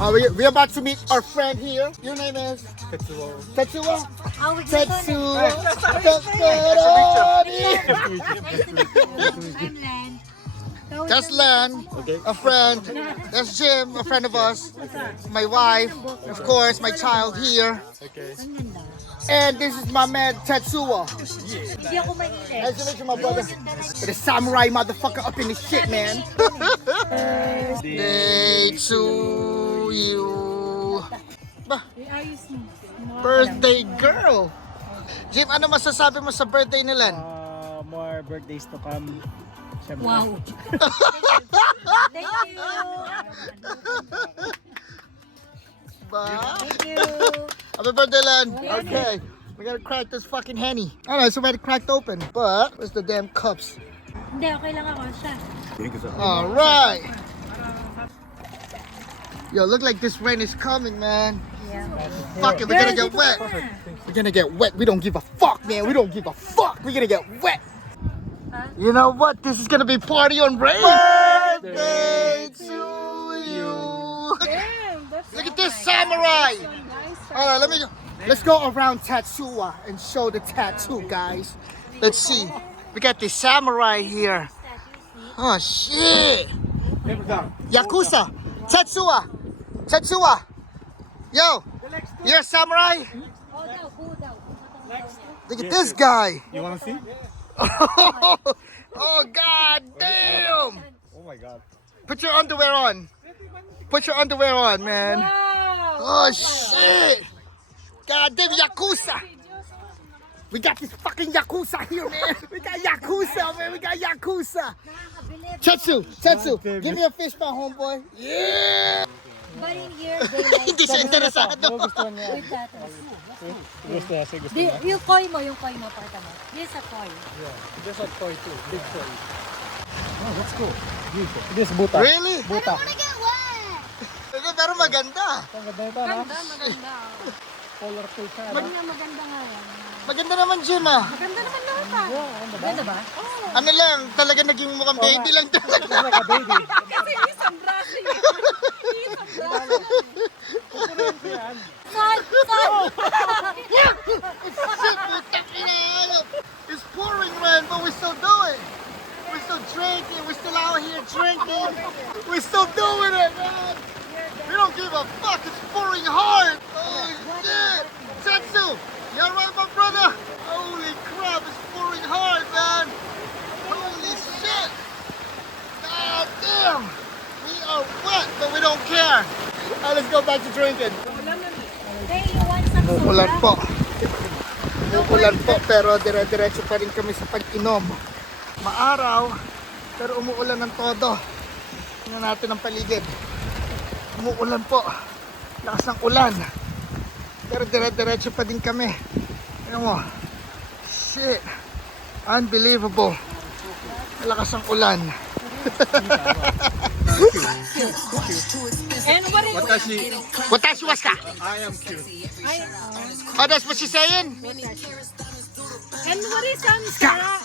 We're about to meet our friend here. Your name is? Tetsuo. Tetsuo? Oh, Tetsuo. I'm Len. That's Len, a friend. That's Jim, a friend of us. My wife, of course, my child here. Okay. And this is my man Tetsuo. Hindi ako mainit. Nice to meet you, my brother. The samurai motherfucker up in this shit, man. Day to you. Bah, birthday girl. Jim, ano masasabi mo sa birthday ni Len? More birthdays to come. Siyempre. Wow. Thank you. Bah. Thank you. Happy birthday, Len. Okay. We gotta crack this fucking Henny. Alright, so we had it cracked open. But, where's the damn cups? Hindi, okay lang ako siya. Alright. Yo, look like this rain is coming, man. Yeah. Fuck it, we're gonna get wet. We're gonna get wet. We don't give a fuck, man. We don't give a fuck. We're gonna get wet. You know what? This is gonna be party on rain. Birthday to you. Look at this samurai. Alright, let's go around Tatsuya and show the tattoo, guys. Let's see. We got the samurai here. Oh shit. Yakusa. Tatsuya. Tatsuya. Yo, you're a samurai? Look at this guy. You wanna see? Oh god damn. Oh my god. Put your underwear on. Put your underwear on, man. Oh shit. God damn Yakuza. We got this fucking Yakuza here, man. We got Yakuza, man. We got Yakuza. Tetsu, give me a fish pan, homeboy. Yeah. But in here, they like Hindi siya interesado. Gusto niya. with tattoos. Gusto niya. Gusto Di, niya. yung koi mo, parta mo. This is a koi. Yeah. There's a toy too. Big toy. Oh, that's cool. Beautiful. This is buta. Really? Buta. Pero maganda. Ang ganda ito, no? Maganda. Color tool siya. Maganda nga yan. Maganda naman, Jim, ah. Maganda naman lahat ah. Maganda ba? Ano lang, talaga naging mukhang baby lang talaga. It's like a baby. Kasi isang braso yun. Isang braso. Pupunin ko yan. Son! It's pouring rain, but we still do it. We're still drinking. We're still out here drinking. We're still doing it, man. We don't give a fuck. It's pouring hard. Oh, shit. Tetsu, you alright, my brother? Holy crap, it's pouring hard, man. Holy shit. God damn. We are wet, but we don't care. Alright, let's go back to drinking. Hey, you want some Umuulan soda? po. Umuulan po, pero dire-diretso pa rin kami sa pag-inom. Maaraw, pero umuulan ng todo. Tingnan natin ang paligid. Umuulan po. Lakas ng ulan. Pero dire-diretso pa din kami. Tingnan mo. Shit. Unbelievable. Lakas ng ulan. And what is Watashi wasu ka? I am cute. Oh, that's what she's saying? And what is karay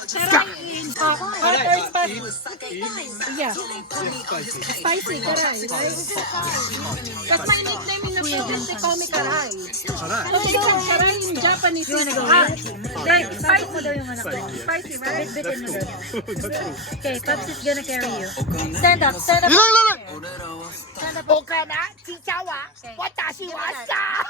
in hot or spicy? Yeah. Spicy karay. That's my nickname in the Philippines. They call me karay. Karay in Japanese is hot. Like spicy. Spicy, right? Okay, Pops is gonna carry you. Stand up, stand up. Look, look, look. Stand up. Okana, chichawa, watashi wasu ka?